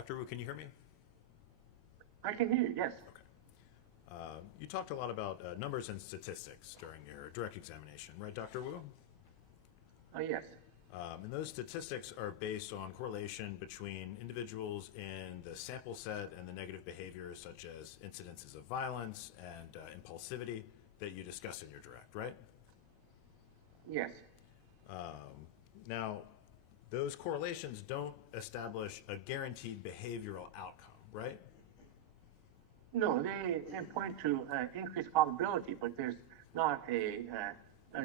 Dr. Wu, can you hear me? I can hear you, yes. Okay. You talked a lot about numbers and statistics during your direct examination, right, Dr. Wu? Yes. And those statistics are based on correlation between individuals in the sample set and the negative behaviors such as incidences of violence and impulsivity that you discuss in your direct, right? Yes. Now, those correlations don't establish a guaranteed behavioral outcome, right? No, they point to increased probability, but there's not a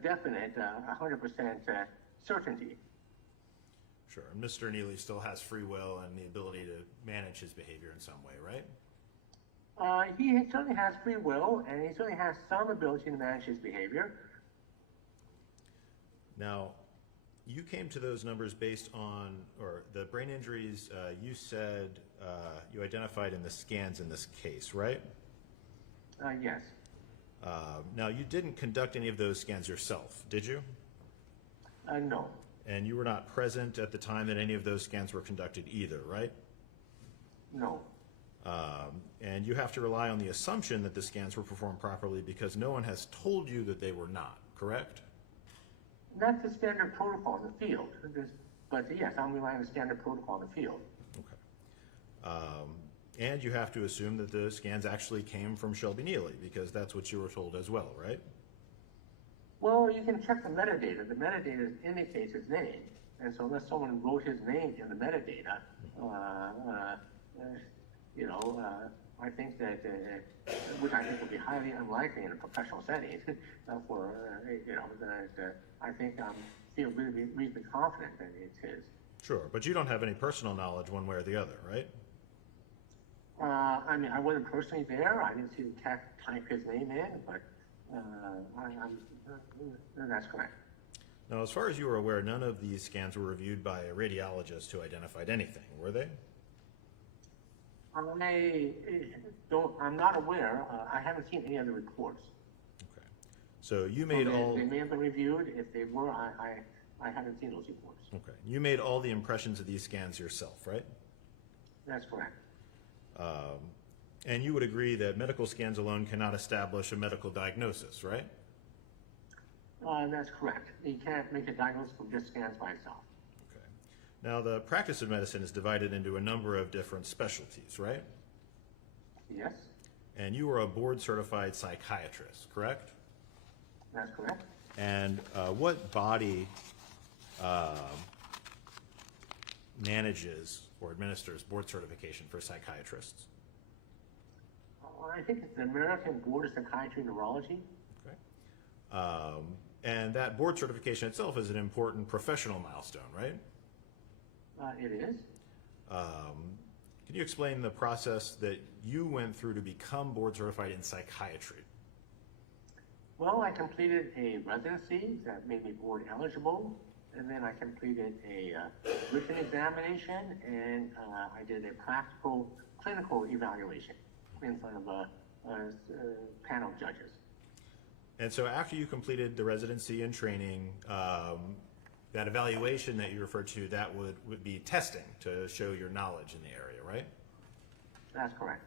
definite 100% certainty. Sure. And Mr. Nealy still has free will and the ability to manage his behavior in some way, right? He certainly has free will, and he certainly has some ability to manage his behavior. Now, you came to those numbers based on, or the brain injuries you said you identified in the scans in this case, right? Yes. Now, you didn't conduct any of those scans yourself, did you? No. And you were not present at the time that any of those scans were conducted either, right? No. And you have to rely on the assumption that the scans were performed properly because no one has told you that they were not, correct? That's the standard protocol in the field. But yes, I'm relying on the standard protocol in the field. Okay. And you have to assume that the scans actually came from Shelby Nealy because that's what you were told as well, right? Well, you can check the metadata. The metadata indicates his name. And so unless someone wrote his name in the metadata, I think that, which I think would be highly unlikely in a professional setting, I think feel really reasonably confident that it's his. Sure, but you don't have any personal knowledge one way or the other, right? I mean, I wasn't personally there. I didn't see the tech type his name in, but that's correct. Now, as far as you were aware, none of these scans were reviewed by a radiologist who identified anything, were they? I'm not aware. I haven't seen any other reports. Okay. So you made They may have been reviewed. If they were, I haven't seen those reports. Okay. You made all the impressions of these scans yourself, right? That's correct. And you would agree that medical scans alone cannot establish a medical diagnosis, right? That's correct. You can't make a diagnosis from just scans by itself. Okay. Now, the practice of medicine is divided into a number of different specialties, right? Yes. And you are a board-certified psychiatrist, correct? That's correct. And what body manages or administers board certification for psychiatrists? I think it's the American Board of Psychiatry and Neurology. Okay. And that board certification itself is an important professional milestone, right? It is. Can you explain the process that you went through to become board certified in psychiatry? Well, I completed a residency that made me board eligible, and then I completed a written examination, and I did a practical clinical evaluation in front of a panel of judges. And so after you completed the residency and training, that evaluation that you referred to, that would be testing to show your knowledge in the area, right? That's correct.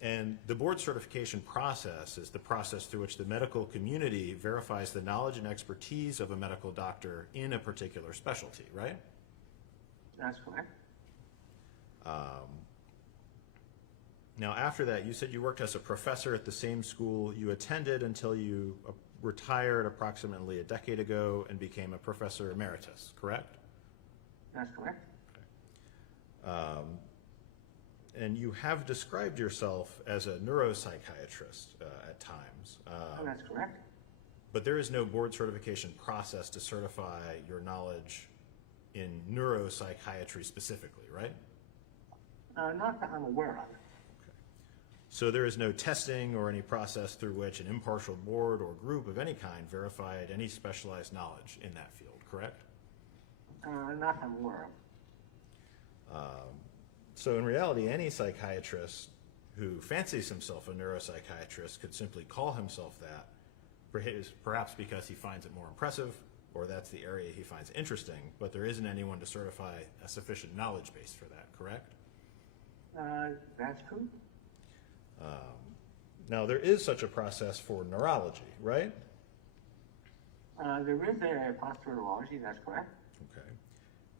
And the board certification process is the process through which the medical community verifies the knowledge and expertise of a medical doctor in a particular specialty, right? That's correct. Now, after that, you said you worked as a professor at the same school you attended until you retired approximately a decade ago and became a professor emeritus, correct? That's correct. Okay. And you have described yourself as a neuropsychiatrist at times. That's correct. But there is no board certification process to certify your knowledge in neuropsychiatry specifically, right? Not that I'm aware of. Okay. So there is no testing or any process through which an impartial board or group of any kind verified any specialized knowledge in that field, correct? Not that I'm aware of. So in reality, any psychiatrist who fancies himself a neuropsychiatrist could simply call himself that, perhaps because he finds it more impressive or that's the area he finds interesting, but there isn't anyone to certify a sufficient knowledge base for that, correct? That's true. Now, there is such a process for neurology, right? There is a posture neurology, that's correct. Okay.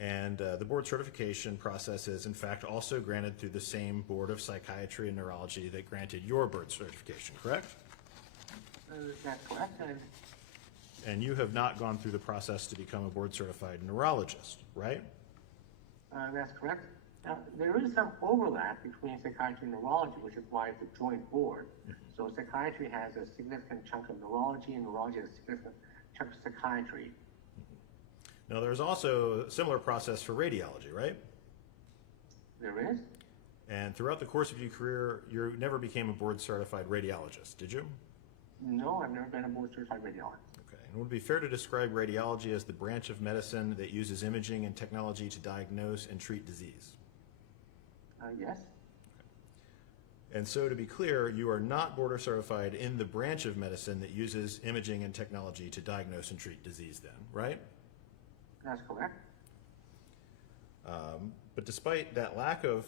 And the board certification process is, in fact, also granted through the same Board of Psychiatry and Neurology that granted your board certification, correct? That's correct. And you have not gone through the process to become a board-certified neurologist, right? That's correct. Now, there is some overlap between psychiatry and neurology, which is why it's a joint board. So psychiatry has a significant chunk of neurology, and neurology has a significant chunk of psychiatry. Now, there's also a similar process for radiology, right? There is. And throughout the course of your career, you never became a board-certified radiologist, did you? No, I've never been a board-certified radiologist. Okay. And would it be fair to describe radiology as the branch of medicine that uses imaging and technology to diagnose and treat disease? Yes. And so, to be clear, you are not board certified in the branch of medicine that uses imaging and technology to diagnose and treat disease then, right? That's correct. But despite that lack of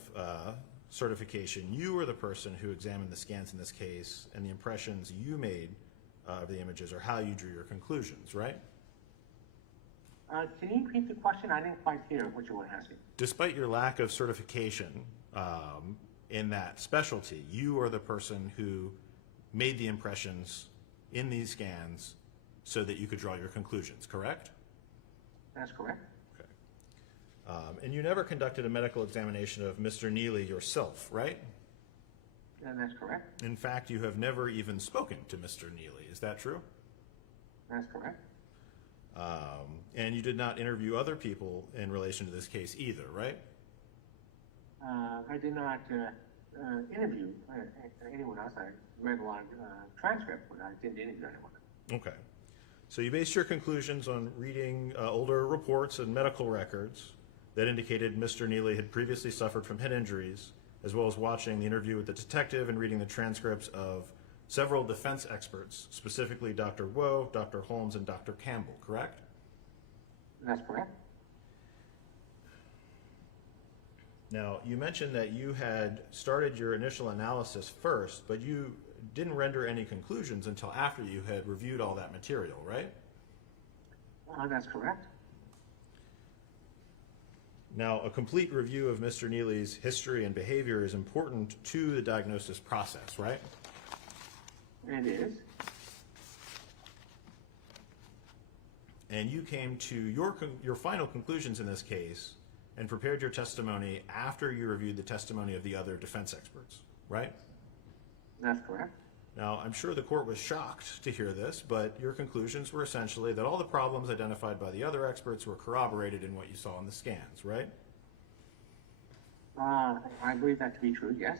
certification, you were the person who examined the scans in this case, and the impressions you made of the images are how you drew your conclusions, right? Can you repeat the question? I didn't quite hear what you were asking. Despite your lack of certification in that specialty, you are the person who made the impressions in these scans so that you could draw your conclusions, correct? That's correct. Okay. And you never conducted a medical examination of Mr. Nealy yourself, right? That's correct. In fact, you have never even spoken to Mr. Nealy. Is that true? That's correct. And you did not interview other people in relation to this case either, right? I did not interview anyone else. I read a lot of transcript, but I didn't interview anyone. Okay. So you based your conclusions on reading older reports and medical records that indicated Mr. Nealy had previously suffered from head injuries, as well as watching the interview with the detective and reading the transcripts of several defense experts, specifically Dr. Woe, Dr. Holmes, and Dr. Campbell, correct? That's correct. Now, you mentioned that you had started your initial analysis first, but you didn't render any conclusions until after you had reviewed all that material, right? That's correct. Now, a complete review of Mr. Nealy's history and behavior is important to the diagnosis process, right? It is. And you came to your final conclusions in this case and prepared your testimony after you reviewed the testimony of the other defense experts, right? That's correct. Now, I'm sure the court was shocked to hear this, but your conclusions were essentially that all the problems identified by the other experts were corroborated in what you saw in the scans, right? I believe that to be true, yes.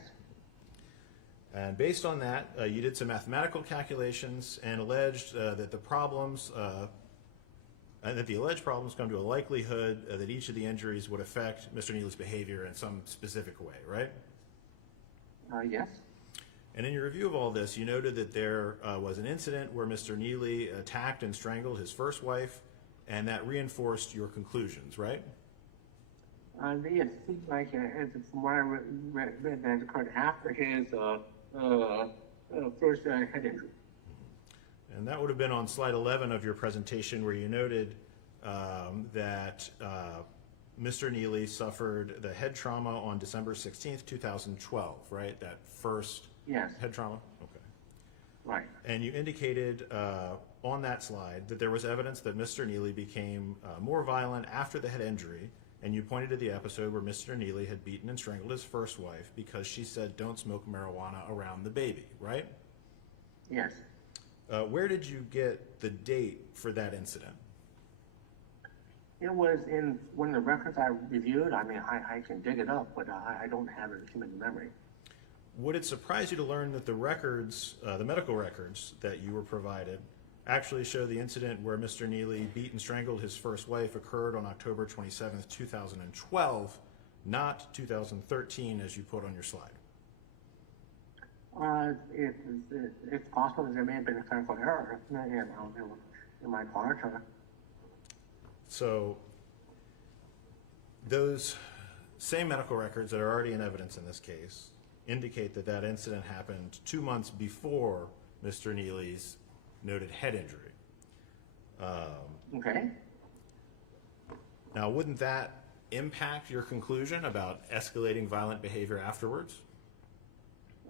And based on that, you did some mathematical calculations and alleged that the problems, that the alleged problems come to a likelihood that each of the injuries would affect Mr. Nealy's behavior in some specific way, right? Yes. And in your review of all this, you noted that there was an incident where Mr. Nealy attacked and strangled his first wife, and that reinforced your conclusions, right? Yes, it seems like from what I read that occurred after his first head injury. And that would have been on slide 11 of your presentation, where you noted that Mr. Nealy suffered the head trauma on December 16th, 2012, right? That first head trauma? Okay. Right. And you indicated on that slide that there was evidence that Mr. Nealy became more violent after the head injury, and you pointed to the episode where Mr. Nealy had beaten and strangled his first wife because she said, "Don't smoke marijuana around the baby," right? Yes. Where did you get the date for that incident? It was in one of the records I reviewed. I mean, I can dig it up, but I don't have it in memory. Would it surprise you to learn that the records, the medical records that you were provided, actually show the incident where Mr. Nealy beat and strangled his first wife occurred on October 27th, 2012, not 2013 as you put on your slide? It's possible that there may have been a clerical error in my part. So those same medical records that are already in evidence in this case indicate that that incident happened 2 months before Mr. Nealy's noted head injury. Okay. Now, wouldn't that impact your conclusion about escalating violent behavior afterwards?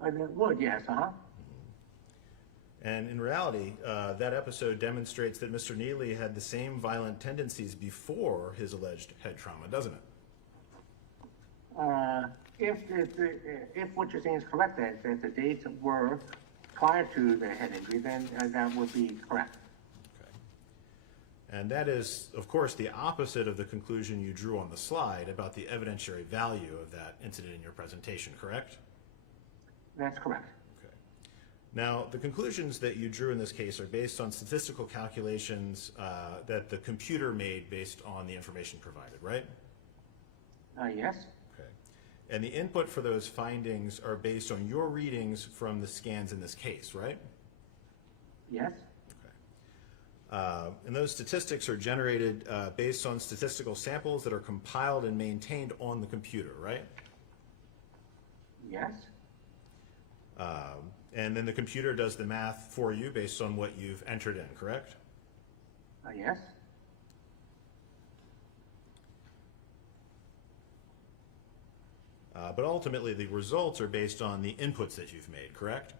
It would, yes, And in reality, that episode demonstrates that Mr. Nealy had the same violent tendencies before his alleged head trauma, doesn't it? If what you're saying is correct, that the dates were prior to the head injury, then that would be correct. And that is, of course, the opposite of the conclusion you drew on the slide about the evidentiary value of that incident in your presentation, correct? That's correct. Okay. Now, the conclusions that you drew in this case are based on statistical calculations that the computer made based on the information provided, right? Yes. Okay. And the input for those findings are based on your readings from the scans in this case, right? Yes. And those statistics are generated based on statistical samples that are compiled and maintained on the computer, right? Yes. And then the computer does the math for you based on what you've entered in, correct? Yes. But ultimately, the results are based on the inputs that you've made, correct?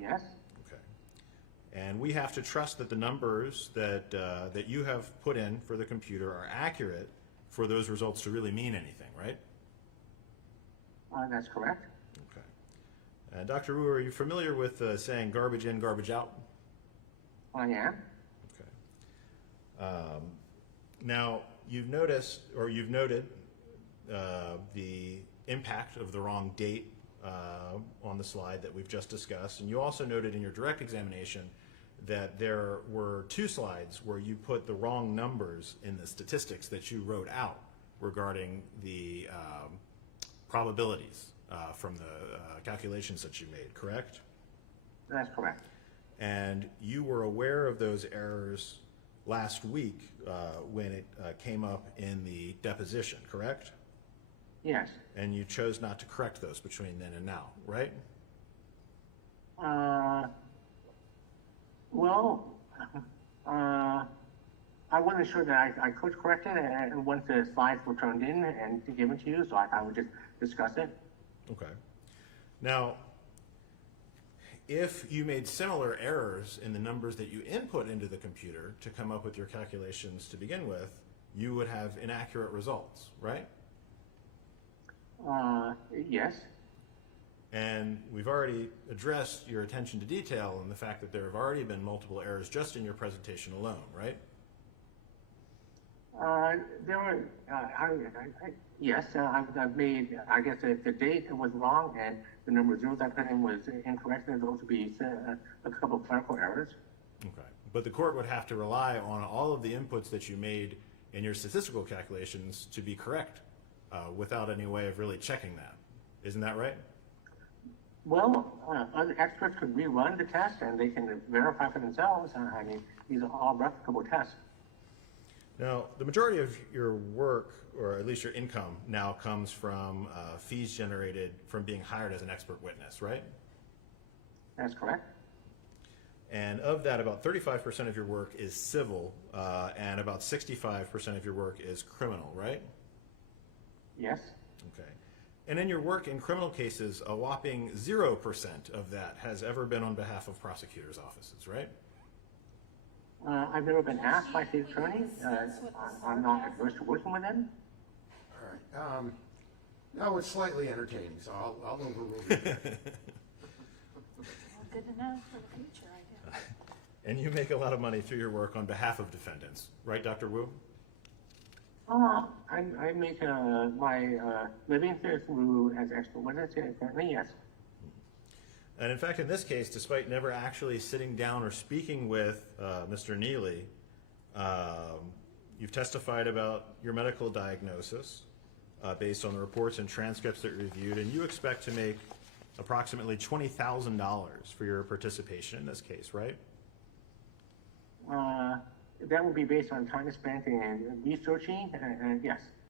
Yes. Okay. And we have to trust that the numbers that that you have put in for the computer are accurate for those results to really mean anything, right? That's correct. Okay. Dr. Wu, are you familiar with saying garbage in, garbage out? I am. Okay. Now, you've noticed, or you've noted, the impact of the wrong date on the slide that we've just discussed, and you also noted in your direct examination that there were 2 slides where you put the wrong numbers in the statistics that you wrote out regarding the probabilities from the calculations that you made, correct? That's correct. And you were aware of those errors last week when it came up in the deposition, correct? Yes. And you chose not to correct those between then and now, right? Well, I wasn't sure that I could correct it, and once the slides were turned in and given to you, so I would just discuss it. Okay. Now, if you made similar errors in the numbers that you input into the computer to come up with your calculations to begin with, you would have inaccurate results, right? Yes. And we've already addressed your attention to detail and the fact that there have already been multiple errors just in your presentation alone, right? There were, yes, I've made, I guess the date was wrong and the number of zeros I put in was incorrect, and those would be a couple of clerical errors. Okay. But the court would have to rely on all of the inputs that you made in your statistical calculations to be correct without any way of really checking that. Isn't that right? Well, other experts could rerun the test and they can verify for themselves. I mean, these are all replicable tests. Now, the majority of your work, or at least your income, now comes from fees generated from being hired as an expert witness, right? That's correct. And of that, about 35% of your work is civil, and about 65% of your work is criminal, right? Yes. Okay. And in your work in criminal cases, a whopping 0% of that has ever been on behalf of prosecutors' offices, right? I've never been asked by state attorneys. I'm not adverse to working with them. All right. No, it's slightly entertaining, so I'll overrule you. Good enough for the future, I guess. And you make a lot of money through your work on behalf of defendants, right, Dr. Wu? I make my living through as expert witness currently, yes. And in fact, in this case, despite never actually sitting down or speaking with Mr. Nealy, you've testified about your medical diagnosis based on the reports and transcripts that you reviewed, and you expect to make approximately $20,000 for your participation in this case, right? that will be based on time spent in researching, and yes.